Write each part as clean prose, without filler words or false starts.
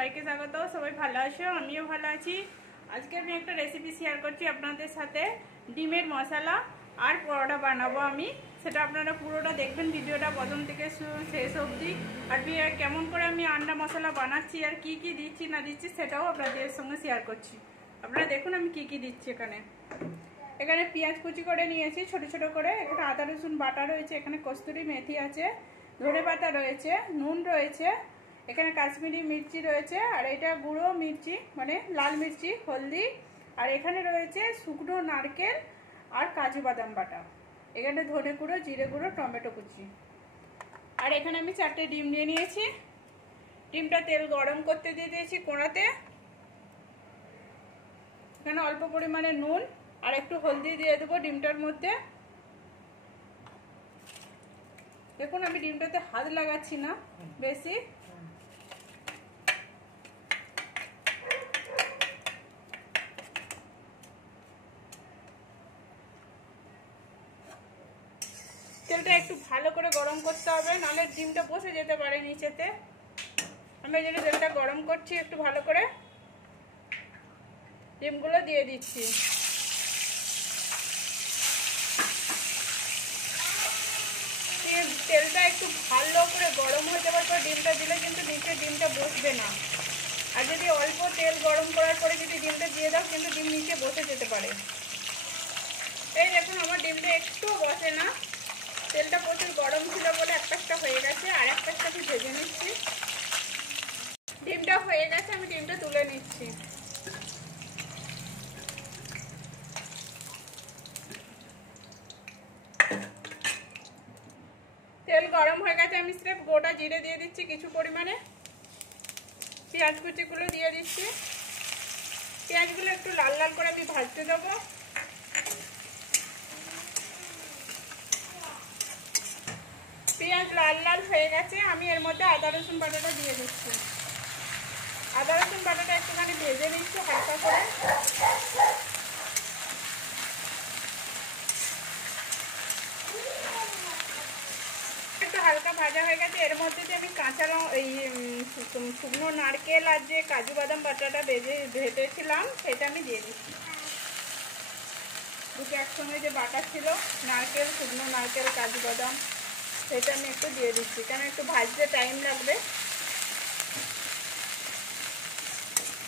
সবাইকে স্বাগত। সবাই ভালো আছো, আমিও ভালো আছি। আজকে আমি একটা রেসিপি শেয়ার করছি আপনাদের সাথে। ডিমের মশলা আর পরোটা বানাবো আমি, সেটা আপনারা পুরোটা দেখবেন ভিডিওটা প্রথম থেকে শেষ অবধি। আর কেমন করে আমি আন্ডা মশলা বানাচ্ছি আর কি কি দিচ্ছি না দিচ্ছি সেটাও আপনাদের সঙ্গে শেয়ার করছি। আপনারা দেখুন আমি কি কি দিচ্ছি। এখানে পেঁয়াজ কুচি করে নিয়েছি ছোট ছোট করে। এখানে আদা রসুন বাটা রয়েছে, এখানে কস্তুরি মেথি আছে, ধনে পাতা রয়েছে, নুন রয়েছে, এখানে কাশ্মীরি মির্চি রয়েছে, আর এটা গুঁড়ো মির্চি মানে লাল মির্চি, হলদি, আর এখানে রয়েছে শুকনো নারকেল আর কাজু বাদাম বাটা, এখানে ধনে গুঁড়ো, জিরে গুঁড়ো, টমেটো কুচি। আর এখানে আমি 4টে ডিম নিয়ে নিয়েছি। ডিমটা তেল গরম করতে দিয়ে দিয়েছি কড়াতে। এখানে অল্প পরিমাণে নুন আর একটু হলদি দিয়ে দেবো ডিমটার মধ্যে। দেখুন আমি ডিমটাতে হাত লাগাচ্ছি না বেশি। তেলটা একটু ভালো করে গরম করতে হবে, নাহলে ডিমটা বসে যেতে পারে নিচেতে। আমি এই জন্য তেলটা গরম করছি একটু ভালো করে। ডিমগুলো দিয়ে দিচ্ছি। তেলটা একটু ভালো করে গরম হয়ে যাওয়ার পর ডিমটা দিলে কিন্তু নিচে ডিমটা বসবে না। আর যদি অল্প তেল গরম করার পরে যদি ডিমটা দিয়ে দাও কিন্তু ডিম নিচে বসে যেতে পারে। এই দেখুন আমার ডিমটা একটু বসে না, তেলটা প্রচুর গরম ছিল বলে এক পাশটা হয়ে গেছে, আর এক পাশটা আমি ভেজে নিচ্ছি। ডিমটা হয়ে গেছে, আমি ডিমটা তুলে নিচ্ছি। তেল গরম হয়ে গেছে, আমি সির্ফ গোটা জিরে দিয়ে দিচ্ছি কিছু পরিমাণে। পেঁয়াজ কুচিগুলো দিয়ে দিচ্ছি। পেঁয়াজগুলো একটু লাল লাল করে আমি ভাজতে দেবো। পেঁয়াজ লাল লাল হয়ে গেছে, আমি এর মধ্যে আদা রসুন বাটাটা দিয়ে দিচ্ছি। আদা রসুন বাটাটা একটুখানি ভেজে নিচ্ছি হালকা করে। একটু হালকা ভাজা হয়ে গেছে, এর মধ্যে যে আমি কাঁচা শুকনো নারকেল আর যে কাজু বাদাম বাটাটা ভেজেছিলাম সেটা আমি দিয়ে দিচ্ছি। দুটো একসঙ্গে যে বাটা ছিল, নারকেল, শুকনো নারকেল, কাজু বাদাম, সেটা আমি একটু দিয়ে দিচ্ছি, কারণ একটু ভাজতে টাইম লাগবে।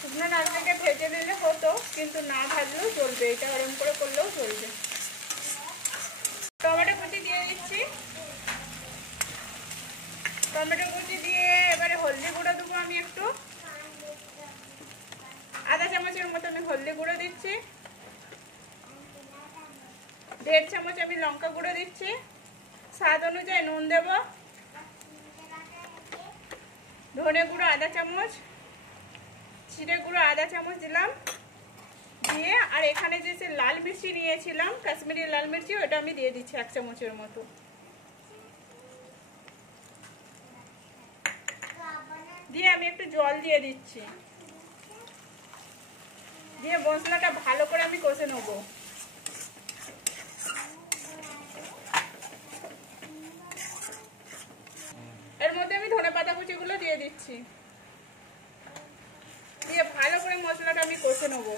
শুকনো নারকেলকে ভেজে দিলে হতো, কিন্তু না ভাজলেও চলবে, এটা গরম করে করলেও চলবে। টমেটো কুচি দিয়ে দিচ্ছি। টমেটো কুচি দিয়ে এবারে হলদি গুঁড়ো দেবো আমি একটু, আধা চামচের মতো আমি হলদি গুঁড়ো দিচ্ছি। 1.5 চামচ আমি লঙ্কা গুঁড়ো দিচ্ছি। স্বাদ অনুযায়ী নুন দেব। ধনে গুঁড়ো আধা চামচ, জিরে গুঁড়ো আধা চামচ দিলাম দিয়ে, আর এখানে যে লাল মির্চি নিয়েছিলাম কাশ্মীরি লাল মির্চি, ওটা আমি দিয়ে দিচ্ছি 1 চামচের মতো। দিয়ে আমি একটু জল দিয়ে দিচ্ছি, দিয়ে মশলাটা ভালো করে আমি কষে নেব। এর মধ্যে আমি ধনে পাতা কুচিগুলো দিয়ে দিচ্ছি, দিয়ে ভালো করে মশলাটা আমি কষে নেব।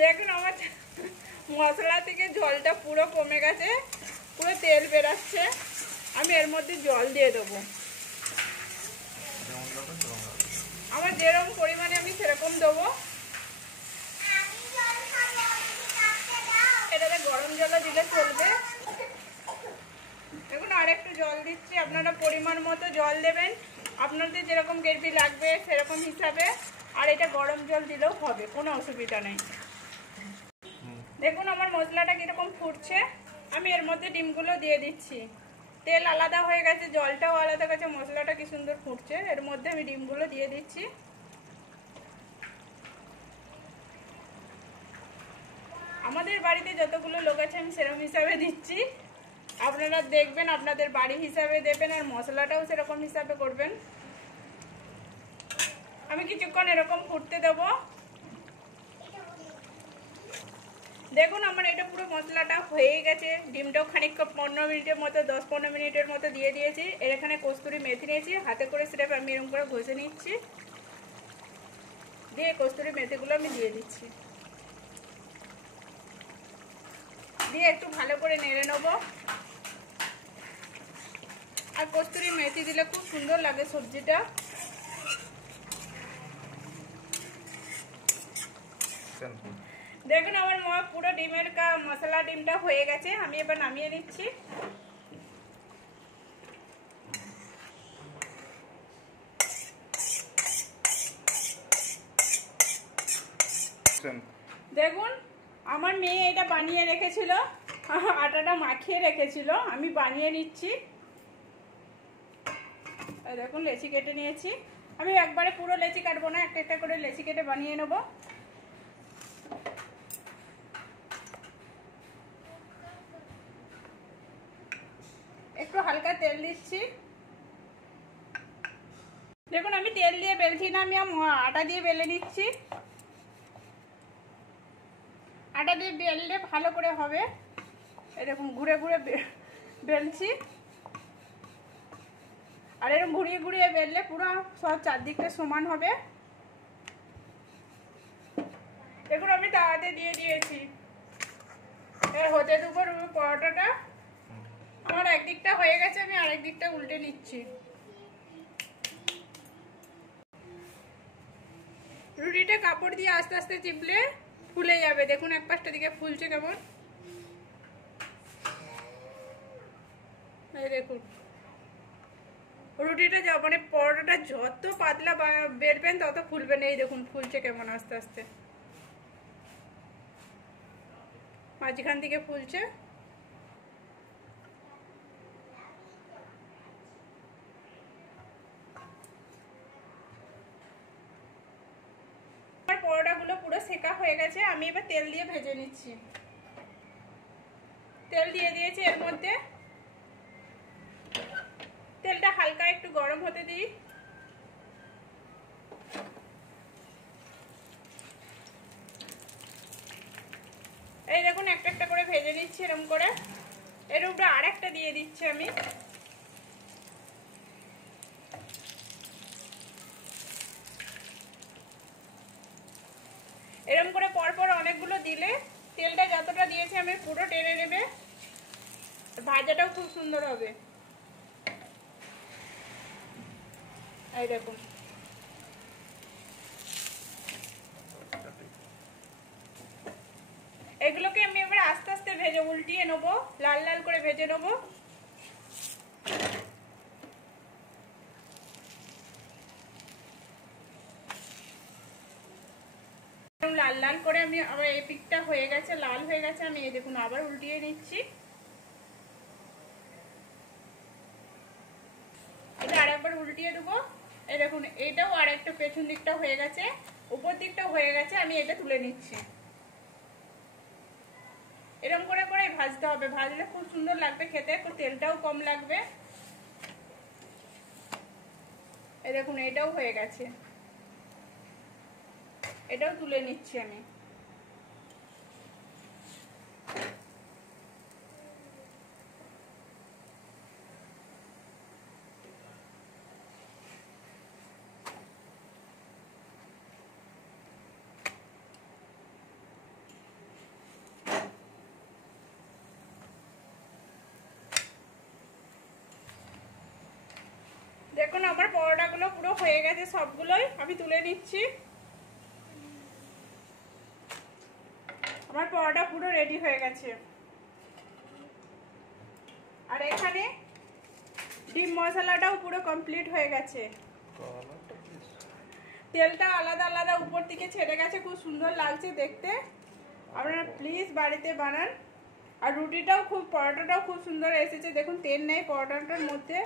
দেখুন আমার মশলা থেকে জলটা পুরো কমে গেছে, পুরো তেল বেরাচ্ছে। আমি এর মধ্যে জল দিয়ে দেবো, আমার যেরকম পরিমাণে আমি সেরকম দেবো। এটাতে গরম জলও দিলে চলবে। দেখুন আর একটু জল দিচ্ছি, আপনারা পরিমাণ মতো জল দেবেন, আপনাদের যেরকম গ্রেভি লাগবে সেরকম হিসাবে। আর এটা গরম জল দিলেও হবে, কোনো অসুবিধা নেই। দেখুন আমার মশলাটা কীরকম ফুটছে, আমি এর মধ্যে ডিমগুলো দিয়ে দিচ্ছি। তেল আলাদা হয়ে গেছে, জলটাও আলাদা গেছে, মশলাটা কি সুন্দর ফুটছে। এর মধ্যে আমি ডিমগুলো দিয়ে দিচ্ছি। আমাদের বাড়িতে যতগুলো লোক আছে আমি সেরকম হিসাবে দিচ্ছি, আপনারা দেখবেন আপনাদের বাড়ি হিসাবে দেবেন, আর মশলাটাও সেরকম হিসাবে করবেন। আমি কিছুক্ষণ এরকম ফুটতে দেবো। দেখুন আমার এটা পুরো মশলাটা হয়ে গেছে। ডিমটাও খানিক 15 মিনিটের মতো 10-15 মিনিটের মতো দিয়ে দিয়েছি। এর এখানে কস্তুরি মেথি নিয়েছি, হাতে করে সেটা আমি এরকম করে ঘষে নিচ্ছি, দিয়ে কস্তুরি মেথিগুলো আমি দিয়ে দিচ্ছি, দিয়ে একটু ভালো করে নেড়ে নেবো। আর কস্তুরি মেথি দিলে খুব সুন্দর লাগে সবজিটা। দেখুন আমার পুরো ডিমের মশলা ডিমটা হয়ে গেছে, আমি এবার নামিয়ে নিচ্ছি। দেখুন আমার মেয়ে এটা বানিয়ে রেখেছিল, আটাটা মাখিয়ে রেখেছিল, আমি বানিয়ে নিচ্ছি। দেখুন লেচি কেটে নিয়েছি, আমি একবারে পুরো লেচি কাটবো না, একটা একটা করে লেচি কেটে বানিয়ে নেবো। একটু হালকা তেল দিচ্ছি। দেখুন আমি তেল দিয়ে বেলছি না, আমি আটা দিয়ে বেলে নিচ্ছি। আটা দিয়ে বেললে ভালো করে হবে। এরকম ঘুরে ঘুরে বেলছি, আর এরকম ঘুরিয়ে ঘুরিয়ে বেললে পুরো সব চারদিকটা সমান হবে। দেখুন আমি তাওয়াতে দিয়ে দিয়েছি, হতে দেবো পরোটাটা। আমার একদিকটা হয়ে গেছে, আমি আরেক দিকটা উল্টে নিচ্ছি। রুটিটা কাপড় দিয়ে আস্তে আস্তে চিপলে ফুলে যাবে। দেখুন এক পাশটা দিকে ফুলছে কেমন, এই দেখুন। রুটিটা মানে পরোটাটা যত পাতলা বেলবেন তত ফুলবে না। এই দেখুন ফুলছে কেমন আস্তে আস্তে, মাঝখান থেকে ফুলছে। আমার পরোটাগুলো পুরো সেকা হয়ে গেছে, আমি এবার তেল দিয়ে ভেজে নিচ্ছি। তেল দিয়ে দিয়েছি, এর মধ্যে তেলটা হালকা একটু গরম হতে দিই। এই দেখুন একটা একটা করে ভেজে নিচ্ছি এরকম করে। এর উপরে আরেকটা দিয়ে দিচ্ছি আমি। এরকম করে পরপর অনেকগুলো দিলে তেলটা যতটা দিয়েছি আমি পুরো টেনে নেবে, ভাজাটাও খুব সুন্দর হবে। এই দেখুন এগুলোকে আমি এবার আস্তে আস্তে ভেজে উল্টিয়ে নেবো, লাল লাল করে ভেজে নেবো। লাল লাল করে আমি আবার এই পিঠটা হয়ে গেছে, লাল হয়ে গেছে, আমি এই দেখুন আবার উল্টিয়ে নিচ্ছি। এটা আরেকবার উল্টিয়ে দেবো। এই দেখুন এটাও আরেকটা পেছন দিকটা হয়ে গেছে, উপর দিকটাও হয়ে গেছে, আমি এটা তুলে নিচ্ছি। এরকম করে করে ভাজতে হবে, ভাজলে খুব সুন্দর লাগবে খেতে, একটু তেলটাও কম লাগবে। এই দেখুন এটাও হয়ে গেছে, এটাও তুলে নিচ্ছি আমি। দেখুন আমার পরোটাগুলো পুরো হয়ে গেছে, সবগুলোই আমি তুলে নিচ্ছি। আমার পরোটা পুরো রেডি হয়ে গেছে। আর এখানে ডিম মশলাটাও পুরো কমপ্লিট হয়ে গেছে। তেলটা আলাদা আলাদা উপর থেকে ছেড়ে গেছে, খুব সুন্দর লাগছে দেখতে। আপনারা প্লিজ বাড়িতে বানান। আর রুটিটাও পরোটাটাও খুব সুন্দর এসেছে, দেখুন তেল নেই পরোটাটার মধ্যে।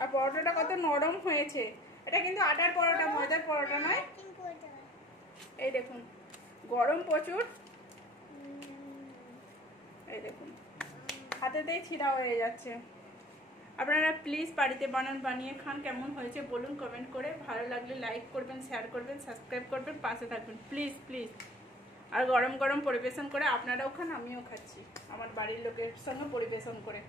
আর পরোটাটা কত নরম হয়েছে। এটা কিন্তু আটার পরোটা, ময়দার পরোটা নয়। এই দেখুন গরম প্রচুর, এই দেখুন হাতেতেই ছিঁড়া হয়ে যাচ্ছে। আপনারা প্লিজ বাড়িতে বানান, বানিয়ে খান। কেমন হয়েছে বলুন কমেন্ট করে। ভালো লাগলে লাইক করবেন, শেয়ার করবেন, সাবস্ক্রাইব করবেন, পাশে থাকবেন প্লিজ প্লিজ। আর গরম গরম পরিবেশন করে আপনারাও খান, আমিও খাচ্ছি আমার বাড়ির লোকের সঙ্গে পরিবেশন করে।